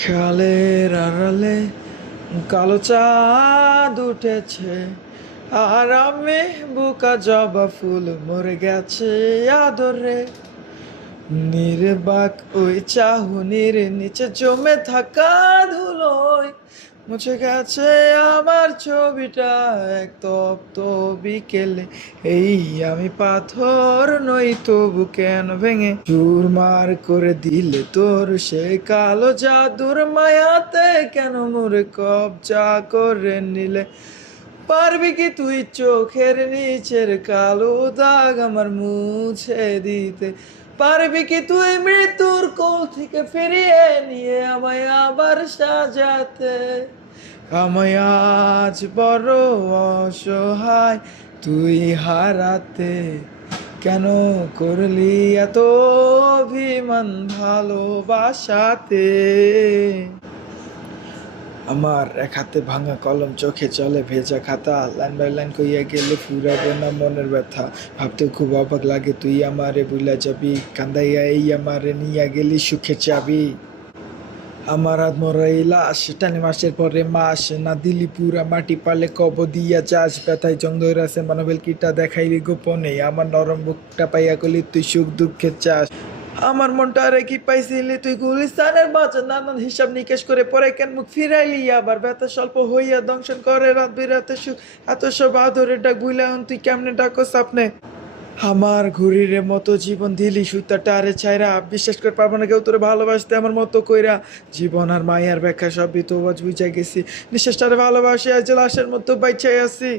খেয়ালের আড়ালে কালো চাঁদ উঠেছে, আর আমি বুকা জবা ফুল মরে গেছে আদরে। নির্বাক ওই চাহনির নিচে জমে থাকা ধুলোয় মুছে গেছে আমার ছবিটা এক তপ্ত বিকেলে। এই আমি পাথর নই, তবু কেন ভেঙে চুরমার করে দিলে তোর সেই কালো জাদুর মায়াতে? কেন মোরে কবজা করে নিলে? পারবি কি তুই চোখের নিচের কালো দাগ আমার মুছে দিতে? পারবি কি তুই মৃত্যুর কোল থেকে ফিরিয়ে নিয়ে আমায় আবার সাজাতে? আমায় আজ বড় অসহায় তুই হারাতে। কেন করলি এত অভিমান ভালোবাসাতে? আমার এক হাতে ভাঙা কলম, চোখে চলে ভেজা খাতা, লাইন বাই লাইন কইয়া গেলে ফুরাবে না মনের ব্যথা। ভাবতে খুব অবাক লাগে তুই আমারে বুইলা যাবি, কান্দাইয়া এই আমারে নিয়া গেলি সুখে চাবি। আমার হাত মরা এই লাশ টানে মাসের পরে মাস, না দিলি পুরা মাটি পালে কব দিয়া যাস। ব্যথায় জং ধরাছে মানবেল কিটা দেখাইলি গোপনে, আমার নরম বুকটা পাইয়া গলি তুই সুখ দুঃখের চাস। আমার মনটা রে কি পাইছিলি তুই গুলিস্তানের বাজার, নানান হিসাব নিকেশ করে পরে কেন মুখ ফিরাইলি আবার? ব্যথা স্বল্প হইয়া দংশন করে রাত বিরাতে সুখ, এত সব আদরের ডাক বুইলা তুই কেমনে ডাকো স্বপ্নে? আমার ঘুরির মতো জীবন দিলি সুইতা টারে ছাইরা, বিশ্বাস করে পারবো না কেউ তোরে ভালোবাসতে আমার মতো কইরা। জীবন আর মায়ার ব্যাখ্যা সবই তো আজ বুঝা গেছি, নিঃশ্বাসটারে ভালোবাসি আজ লাশের মতো বাইচাই আছি।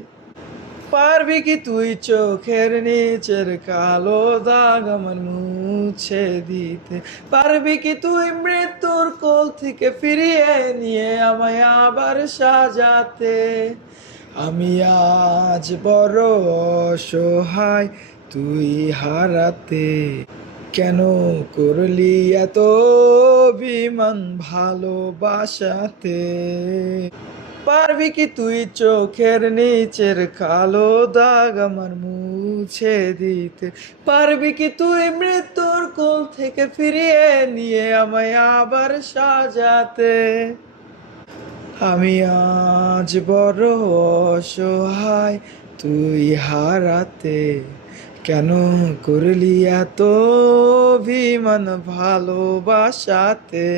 পারবি কি তুই চোখের নিচের কালো দাগ আমার মুছে দিতে? পারবি কি তুই মৃত্যুর কোল থেকে ফিরিয়ে নিয়ে আমায় আবার সাজাতে? আমি আজ বড় অসহায় তুই হারাতে। কেন করলি এত অভিমান ভালোবাসাতে? পারবি কি তুই চোখের নিচের কালো দাগ আমার মুছে দিতে? পারবি কি তুই মৃত্যুর কোল থেকে ফিরিয়ে নিয়ে আমায় আবার সাজাতে? আমি আজ বড় অসহায় তুই হারাতে। কেন করলি এত অভিমান ভালোবাসাতে?